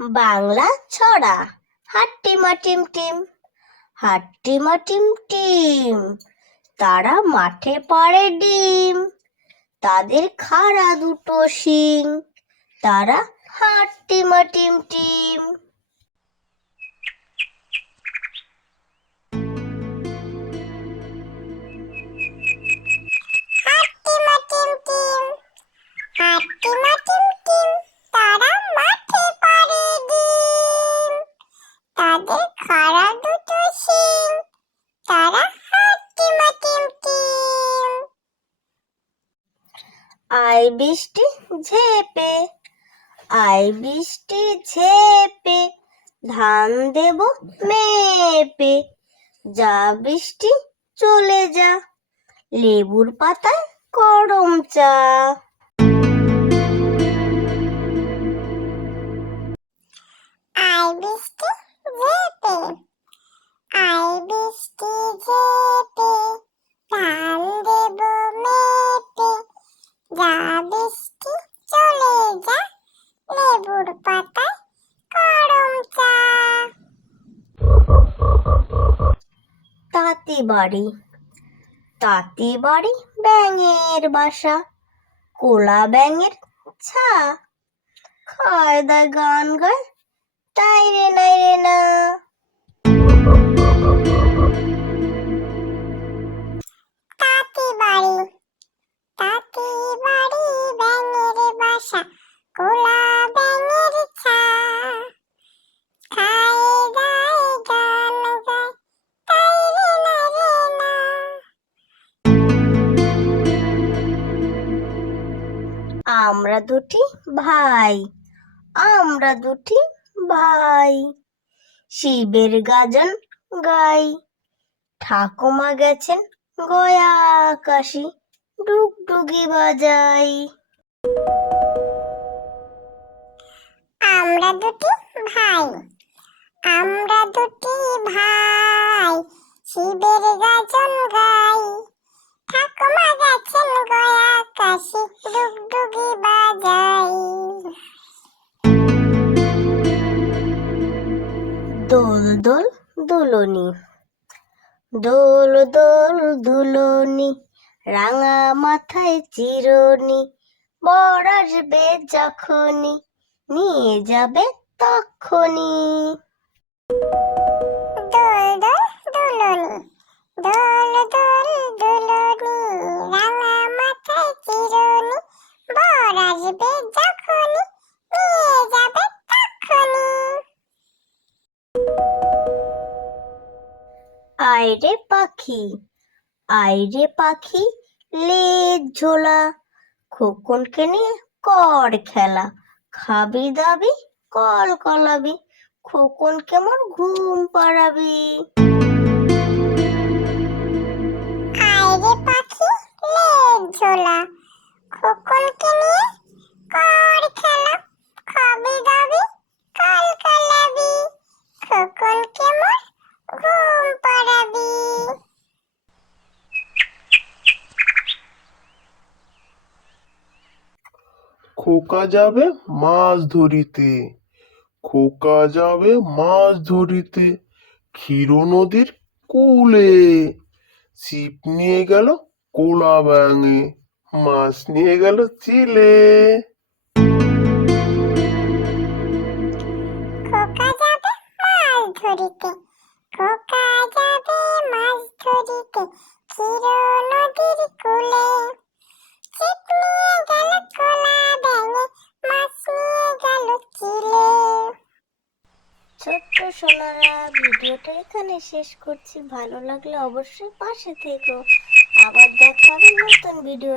বাংলা ছড়া। হাট্টিমা টিম টিম হাট্টিমা টিম টিম, তারা মাঠে পাড়ে ডিম। তাদের খাড়া দুটো শিং, তারা হাট্টিমা টিম টিম। বৃষ্টি ঝেপে আই বৃষ্টি ঝেপে, ধান দেব মেপে। যা বৃষ্টি চলে যা, লেবুর পাতায় করম চা। তাঁতি বাড়ি। তাঁতি বাড়ি ব্যাঙের বাসা, কোলা ব্যাঙের ছা। খায় দায় গান গায় তাই রে নাই আমরা দুটি ভাই, আমরা দুটি ভাই। শিবের গাজন গাই, ঠাকুমা গেছেন গয়া আকাশি ডুগডুগি বাজাই। আমরা দুটি ভাই, আমরা দুটি ভাই। শিবের গাজন গাই, ঠাকুমা গেছেন গয়া কাশি দোল দোল দুলনি। দোল দোল দুলনি, রাঙা মাথায় চিরনি বর আসবে যখনই, নিয়ে যাবে তখনই। আইরে পাখি আইরে পাখি, লেজ ঝোলা, খোকনকে নিয়ে কর খেলা, খাবি দাবি, কল কলাবি, খোকন কেমন ঘুম পাড়াবি। খোকা যাবে মাছ ধরিতে। খোকা যাবে মাছ ধরিতে ক্ষীর নদীর কূলে। ছিপ নিয়ে গেল কোলা ব্যাঙে, মাছ নিয়ে গেল চিলে। খোকা যাবে মাছ ধরিতে। সোনারা, ভিডিওটা এখানে শেষ করছি। ভালো লাগলে অবশ্যই পাশে থেকো। আবার দেখা হবে নতুন ভিডিও